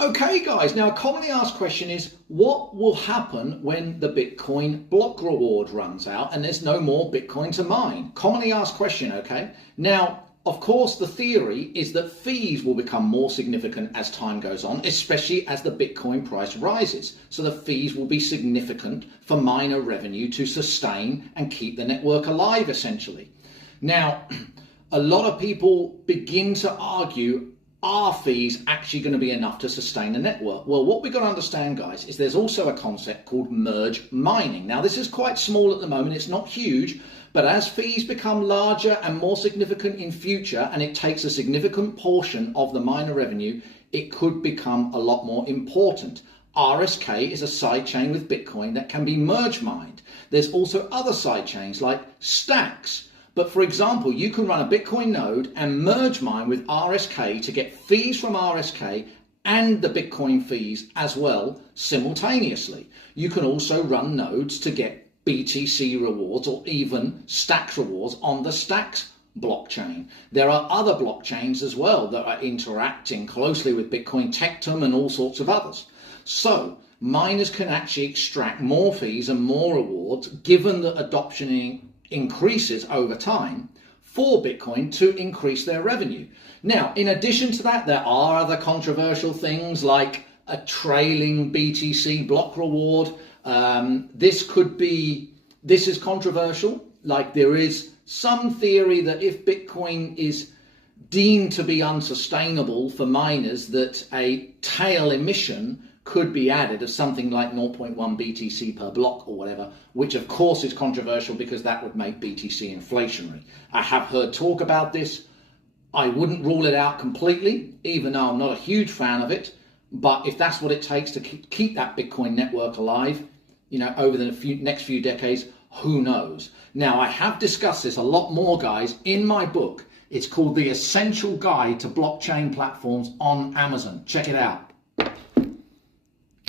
Okay, guys, now a commonly asked question is what will happen when the Bitcoin block reward runs out and there's no more Bitcoin to mine? Commonly asked question, okay? Now, of course, the theory is that fees will become more significant as time goes on, especially as the Bitcoin price rises. So the fees will be significant for miner revenue to sustain and keep the network alive, essentially. Now, a lot of people begin to argue, are fees actually going to be enough to sustain a network? Well, what we've got to understand, guys, is there's also a concept called merge mining. Now, this is quite small at the moment. It's not huge, but as fees become larger and more significant in future, and it takes a significant portion of the miner revenue, it could become a lot more important. RSK is a side chain with Bitcoin that can be merge mined. There's also other side chains like Stacks. But for example, you can run a Bitcoin node and merge mine with RSK to get fees from RSK and the Bitcoin fees as well simultaneously. You can also run nodes to get BTC rewards or even Stacks rewards on the Stacks blockchain. There are other blockchains as well that are interacting closely with Bitcoin, Tectum and all sorts of others. So miners can actually extract more fees and more rewards given that adoption increases over time for Bitcoin to increase their revenue. Now, in addition to that, there are other controversial things like a trailing BTC block reward. This is controversial. Like there is some theory that if Bitcoin is deemed to be unsustainable for miners, that a tail emission could be added of something like 0.1 BTC per block or whatever, which of course is controversial because that would make BTC inflationary. I have heard talk about this. I wouldn't rule it out completely, even though I'm not a huge fan of it. But if that's what it takes to keep that Bitcoin network alive, over the next few decades, who knows? Now, I have discussed this a lot more, guys, in my book. It's called The Essential Guide to Blockchain Platforms on Amazon. Check it out.